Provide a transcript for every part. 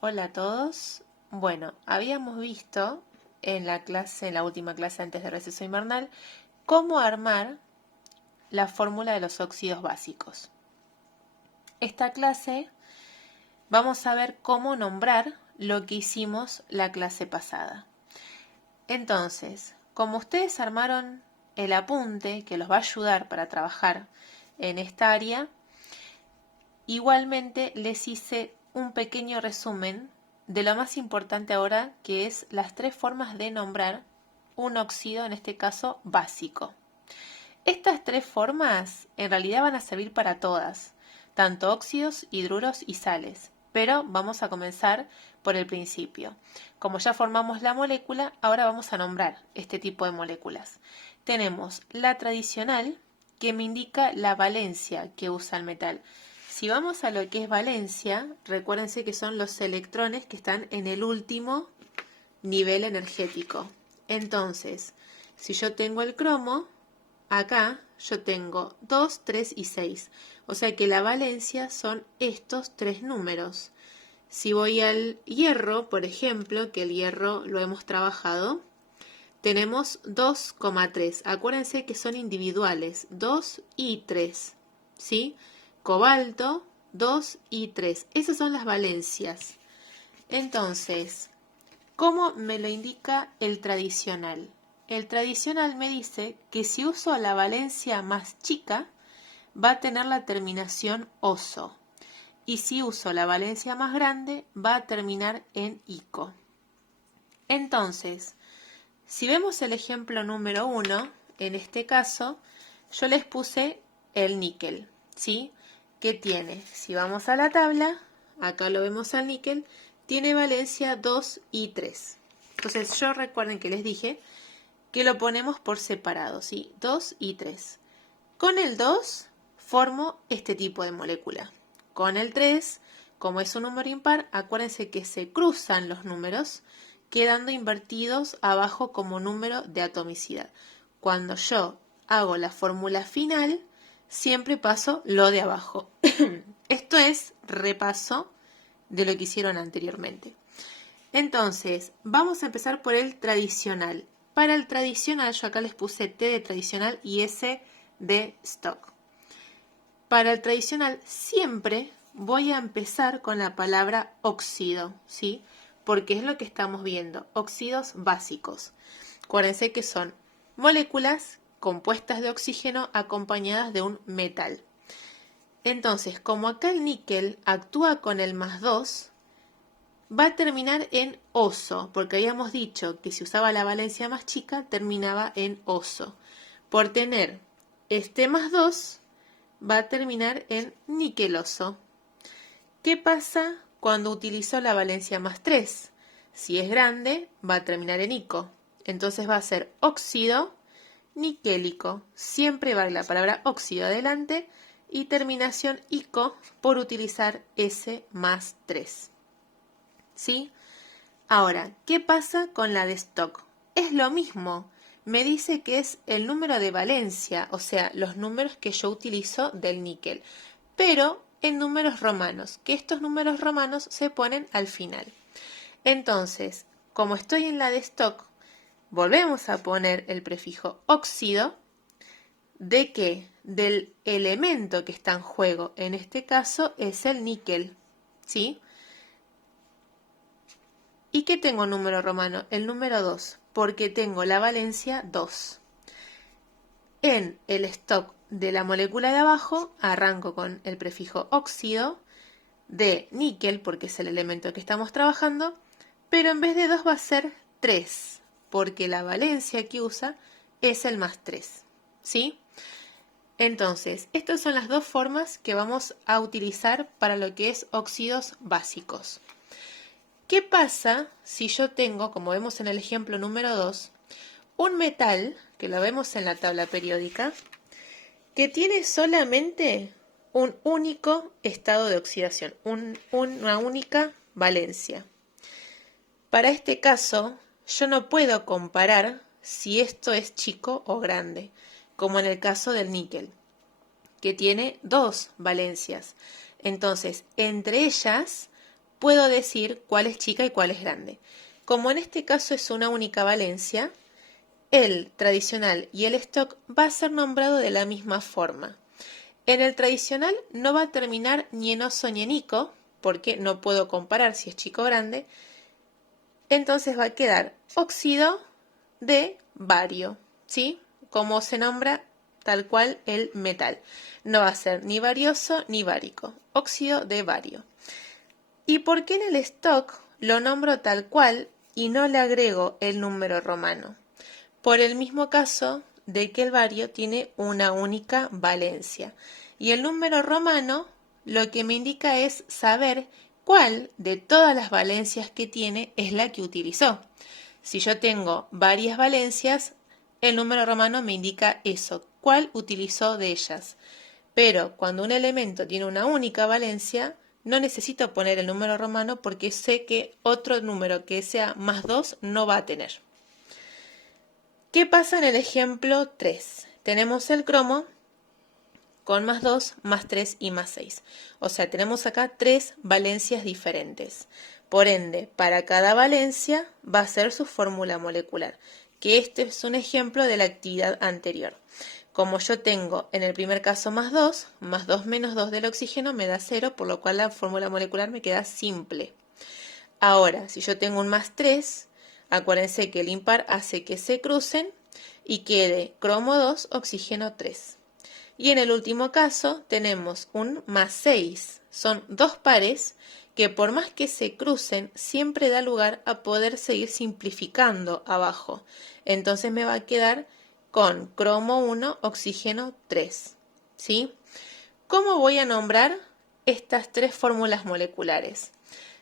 Hola a todos. Bueno, habíamos visto en la última clase antes de receso invernal, cómo armar la fórmula de los óxidos básicos. Esta clase vamos a ver cómo nombrar lo que hicimos la clase pasada. Entonces, como ustedes armaron el apunte que los va a ayudar para trabajar en esta área, igualmente les hice un pequeño resumen de lo más importante ahora, que es las tres formas de nombrar un óxido, en este caso básico. Estas tres formas en realidad van a servir para todas, tanto óxidos, hidruros y sales, pero vamos a comenzar por el principio. Como ya formamos la molécula, ahora vamos a nombrar este tipo de moléculas. Tenemos la tradicional, que me indica la valencia que usa el metal. Si vamos a lo que es valencia, recuérdense que son los electrones que están en el último nivel energético. Entonces, si yo tengo el cromo, acá yo tengo 2, 3 y 6. O sea que la valencia son estos tres números. Si voy al hierro, por ejemplo, que el hierro lo hemos trabajado, tenemos 2,3. Acuérdense que son individuales, 2 y 3. ¿Sí? Cobalto, 2 y 3. Esas son las valencias. Entonces, ¿cómo me lo indica el tradicional? El tradicional me dice que si uso la valencia más chica, va a tener la terminación oso. Y si uso la valencia más grande, va a terminar en ico. Entonces, si vemos el ejemplo número 1, en este caso, yo les puse el níquel, ¿sí? ¿Qué tiene? Si vamos a la tabla, acá lo vemos al níquel, tiene valencia 2 y 3. Entonces, yo recuerden que les dije que lo ponemos por separado, ¿sí? 2 y 3. Con el 2 formo este tipo de molécula. Con el 3, como es un número impar, acuérdense que se cruzan los números, quedando invertidos abajo como número de atomicidad. Cuando yo hago la fórmula final, siempre paso lo de abajo. Esto es repaso de lo que hicieron anteriormente. Entonces, vamos a empezar por el tradicional. Para el tradicional, yo acá les puse T de tradicional y S de stock. Para el tradicional siempre voy a empezar con la palabra óxido, ¿sí? Porque es lo que estamos viendo, óxidos básicos. Acuérdense que son moléculas compuestas de oxígeno acompañadas de un metal. Entonces, como acá el níquel actúa con el +2, va a terminar en oso, porque habíamos dicho que si usaba la valencia más chica, terminaba en oso. Por tener este +2, va a terminar en niqueloso. ¿Qué pasa cuando utilizo la valencia +3? Si es grande, va a terminar en ico. Entonces va a ser óxido niquélico. Siempre va la palabra óxido adelante y terminación ico por utilizar S+3. ¿Sí? Ahora, ¿qué pasa con la de stock? Es lo mismo. Me dice que es el número de valencia, o sea, los números que yo utilizo del níquel, pero en números romanos, que estos números romanos se ponen al final. Entonces, como estoy en la de stock, volvemos a poner el prefijo óxido. ¿De qué? Del elemento que está en juego. En este caso es el níquel, ¿sí? ¿Y qué tengo número romano? El número 2, porque tengo la valencia 2. En el stock de la molécula de abajo arranco con el prefijo óxido de níquel, porque es el elemento que estamos trabajando, pero en vez de 2 va a ser 3, porque la valencia que usa es el +3, ¿sí? Entonces, estas son las dos formas que vamos a utilizar para lo que es óxidos básicos. ¿Qué pasa si yo tengo, como vemos en el ejemplo número 2, un metal, que lo vemos en la tabla periódica, que tiene solamente un único estado de oxidación, una única valencia? Para este caso, yo no puedo comparar si esto es chico o grande, como en el caso del níquel, que tiene dos valencias. Entonces, entre ellas puedo decir cuál es chica y cuál es grande. Como en este caso es una única valencia, el tradicional y el stock va a ser nombrado de la misma forma. En el tradicional no va a terminar ni en oso ni en ico, porque no puedo comparar si es chico o grande. Entonces va a quedar óxido de bario, ¿sí? Como se nombra tal cual el metal. No va a ser ni barioso ni bárico, óxido de bario. ¿Y por qué en el stock lo nombro tal cual y no le agrego el número romano? Por el mismo caso de que el bario tiene una única valencia. Y el número romano lo que me indica es saber cuál de todas las valencias que tiene es la que utilizó. Si yo tengo varias valencias, el número romano me indica eso, cuál utilizó de ellas. Pero cuando un elemento tiene una única valencia, no necesito poner el número romano porque sé que otro número que sea más 2 no va a tener. ¿Qué pasa en el ejemplo 3? Tenemos el cromo con más 2, más 3 y más 6. O sea, tenemos acá 3 valencias diferentes. Por ende, para cada valencia va a ser su fórmula molecular, que este es un ejemplo de la actividad anterior. Como yo tengo en el primer caso más 2 menos 2 del oxígeno me da 0, por lo cual la fórmula molecular me queda simple. Ahora, si yo tengo un más 3, acuérdense que el impar hace que se crucen y quede cromo 2, oxígeno 3. Y en el último caso tenemos un más 6. Son dos pares que por más que se crucen, siempre da lugar a poder seguir simplificando abajo. Entonces me va a quedar con cromo 1, oxígeno 3. ¿Sí? ¿Cómo voy a nombrar estas tres fórmulas moleculares?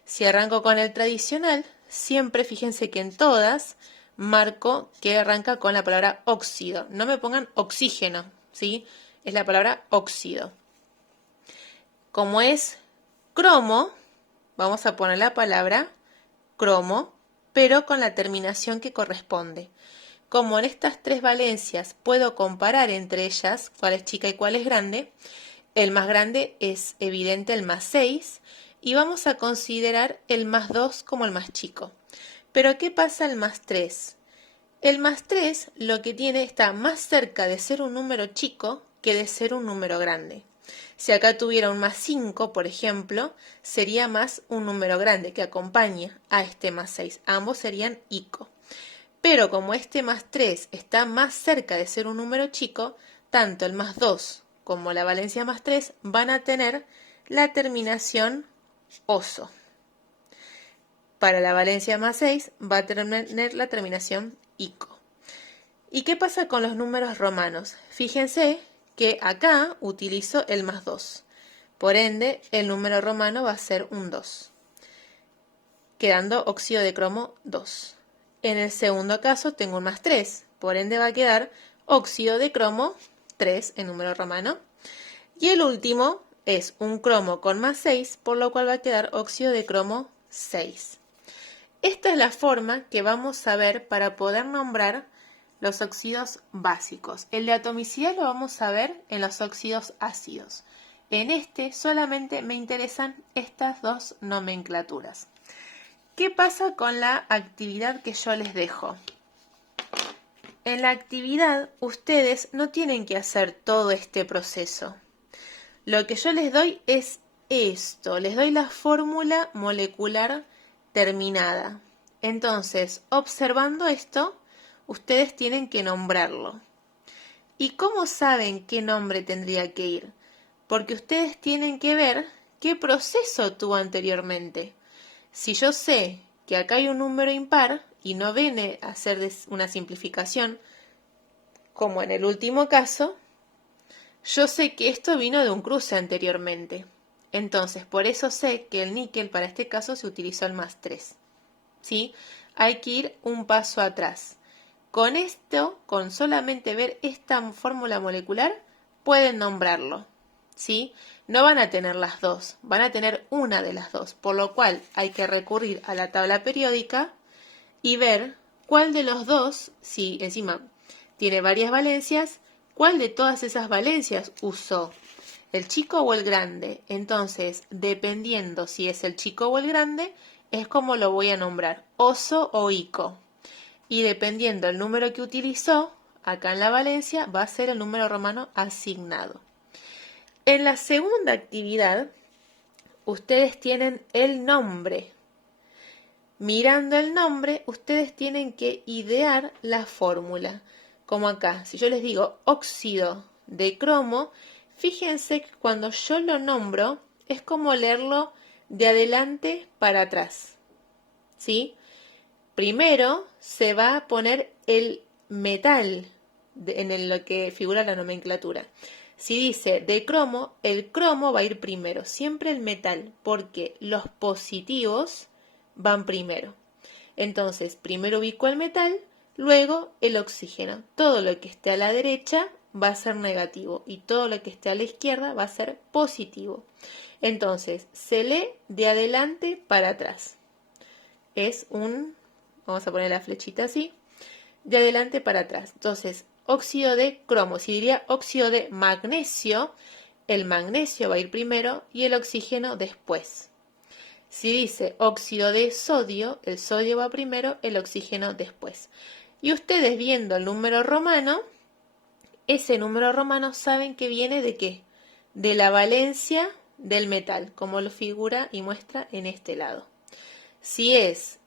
Si arranco con el tradicional, siempre fíjense que en todas marco que arranca con la palabra óxido. No me pongan oxígeno, ¿sí? Es la palabra óxido. Como es cromo, vamos a poner la palabra cromo, pero con la terminación que corresponde. Como en estas tres valencias puedo comparar entre ellas cuál es chica y cuál es grande, el más grande es evidente el más 6 y vamos a considerar el más 2 como el más chico. Pero ¿qué pasa el más 3? El más 3 lo que tiene está más cerca de ser un número chico que de ser un número grande. Si acá tuviera un más 5, por ejemplo, sería más un número grande que acompaña a este más 6. Ambos serían ico. Pero como este más 3 está más cerca de ser un número chico, tanto el más 2 como la valencia más 3 van a tener la terminación oso. Para la valencia más 6 va a tener la terminación ico. ¿Y qué pasa con los números romanos? Fíjense que acá utilizo el más 2. Por ende, el número romano va a ser un 2, quedando óxido de cromo 2. En el segundo caso tengo un más 3, por ende va a quedar óxido de cromo 3 en número romano. Y el último es un cromo con más 6, por lo cual va a quedar óxido de cromo 6. Esta es la forma que vamos a ver para poder nombrar los óxidos básicos. El de atomicidad lo vamos a ver en los óxidos ácidos. En este solamente me interesan estas dos nomenclaturas. ¿Qué pasa con la actividad que yo les dejo? En la actividad ustedes no tienen que hacer todo este proceso. Lo que yo les doy es esto, les doy la fórmula molecular terminada. Entonces, observando esto, ustedes tienen que nombrarlo. ¿Y cómo saben qué nombre tendría que ir? Porque ustedes tienen que ver qué proceso tuvo anteriormente. Si yo sé que acá hay un número impar y no viene a hacer una simplificación, como en el último caso, yo sé que esto vino de un cruce anteriormente. Entonces, por eso sé que el níquel para este caso se utilizó el más 3. ¿Sí? Hay que ir un paso atrás. Con esto, con solamente ver esta fórmula molecular, pueden nombrarlo. ¿Sí? No van a tener las dos, van a tener una de las dos, por lo cual hay que recurrir a la tabla periódica y ver cuál de los dos, si encima tiene varias valencias, cuál de todas esas valencias usó. ¿El chico o el grande? Entonces, dependiendo si es el chico o el grande, es como lo voy a nombrar, oso o ico. Y dependiendo el número que utilizó, acá en la valencia, va a ser el número romano asignado. En la segunda actividad, ustedes tienen el nombre. Mirando el nombre, ustedes tienen que idear la fórmula. Como acá, si yo les digo óxido de cromo, fíjense que cuando yo lo nombro, es como leerlo de adelante para atrás. ¿Sí? Primero se va a poner el metal en lo que figura la nomenclatura. Si dice de cromo, el cromo va a ir primero, siempre el metal, porque los positivos van primero. Entonces, primero ubico el metal, luego el oxígeno. Todo lo que esté a la derecha va a ser negativo y todo lo que esté a la izquierda va a ser positivo. Entonces, se lee de adelante para atrás. Vamos a poner la flechita así, de adelante para atrás. Entonces, óxido de cromo, si diría óxido de magnesio, el magnesio va a ir primero y el oxígeno después. Si dice óxido de sodio, el sodio va primero, el oxígeno después. Y ustedes viendo el número romano, ese número romano saben que viene de ¿qué? De la valencia del metal, como lo figura y muestra en este lado. Si es,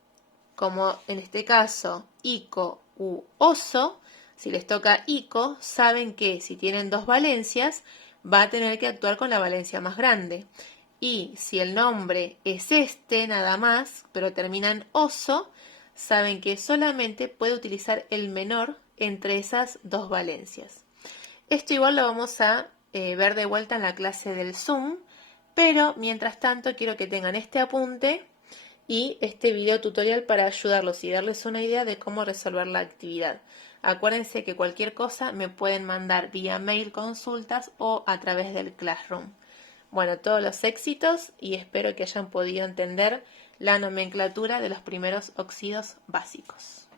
como en este caso, ico u oso, si les toca ico, saben que si tienen dos valencias, va a tener que actuar con la valencia más grande. Y si el nombre es este nada más, pero termina en oso, saben que solamente puede utilizar el menor entre esas dos valencias. Esto igual lo vamos a ver de vuelta en la clase del Zoom, pero mientras tanto quiero que tengan este apunte y este video tutorial para ayudarlos y darles una idea de cómo resolver la actividad. Acuérdense que cualquier cosa me pueden mandar vía mail consultas o a través del Classroom. Bueno, todos los éxitos y espero que hayan podido entender la nomenclatura de los primeros óxidos básicos.